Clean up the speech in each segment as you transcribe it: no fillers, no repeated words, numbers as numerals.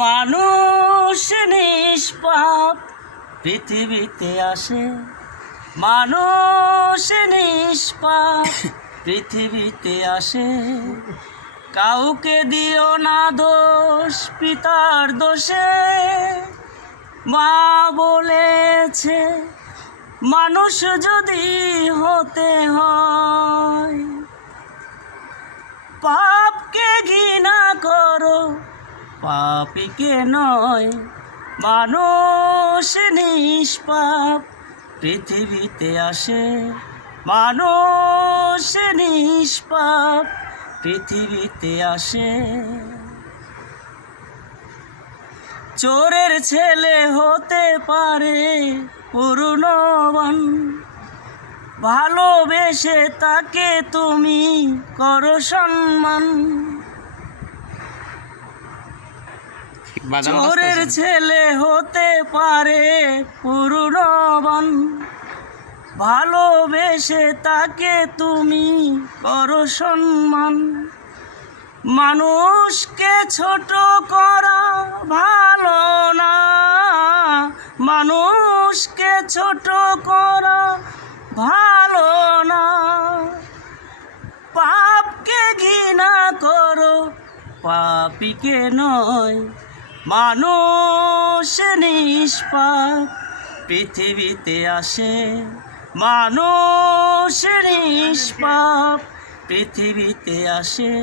মানুষ নিষ্পাপ পৃথিবীতে আসে, মানুষ নিষ্পাপ পৃথিবীতে আসে। কাউকে দিও না দোষ পিতার দোষে। মা বলেছে মানুষ যদি হতে হয়, পাপকে ঘৃণা করো পাপীকে নয়। মানুষ নিষ্পাপ পৃথিবীতে আসে, মানুষ নিষ্পাপ পৃথিবীতে আসে। চোরের ছেলে হতে পারে পূর্ণবান, ভালোবেসে তাকে তুমি করো সম্মান। চোরের ছেলে হতে পারে পূর্ণবান, ভালোবেসে তাকে তুমি করো সম্মান। মানুষকে ছোট করা ভালো না, মানুষকে ছোট করা ভালো না। পাপকে ঘৃণা করো পাপীকে নয়। মানুষ নিষ্পাপ পৃথিবীতে আসে, মানুষ নিষ্পাপ পৃথিবীতে আসে।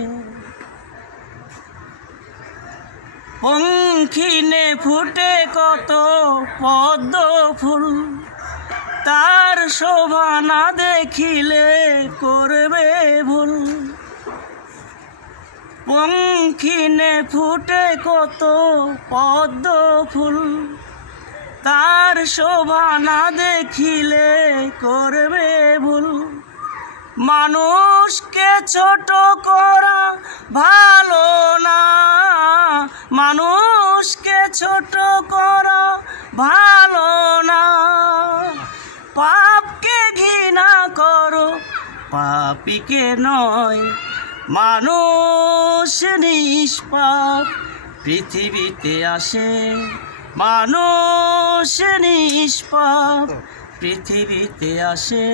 পঙ্খিনে ফুটে কত পদ্ম ফুল, তার শোভা না দেখিলে করবে ভুল। পঙ্খিনে ফুটে কত পদ্ম ফুল, তার শোভা না দেখিলে করবে ভুল। মানুষকে ছোট করা ভালো না, মানুষকে ছোট করা ভালো না। পাপকে ঘৃণা করো পাপীকে নয়। মানুষ নিষ্পাপ পৃথিবীতে আসে, মানুষ নিষ্পাপ পৃথিবীতে আসে।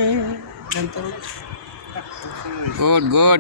Good good.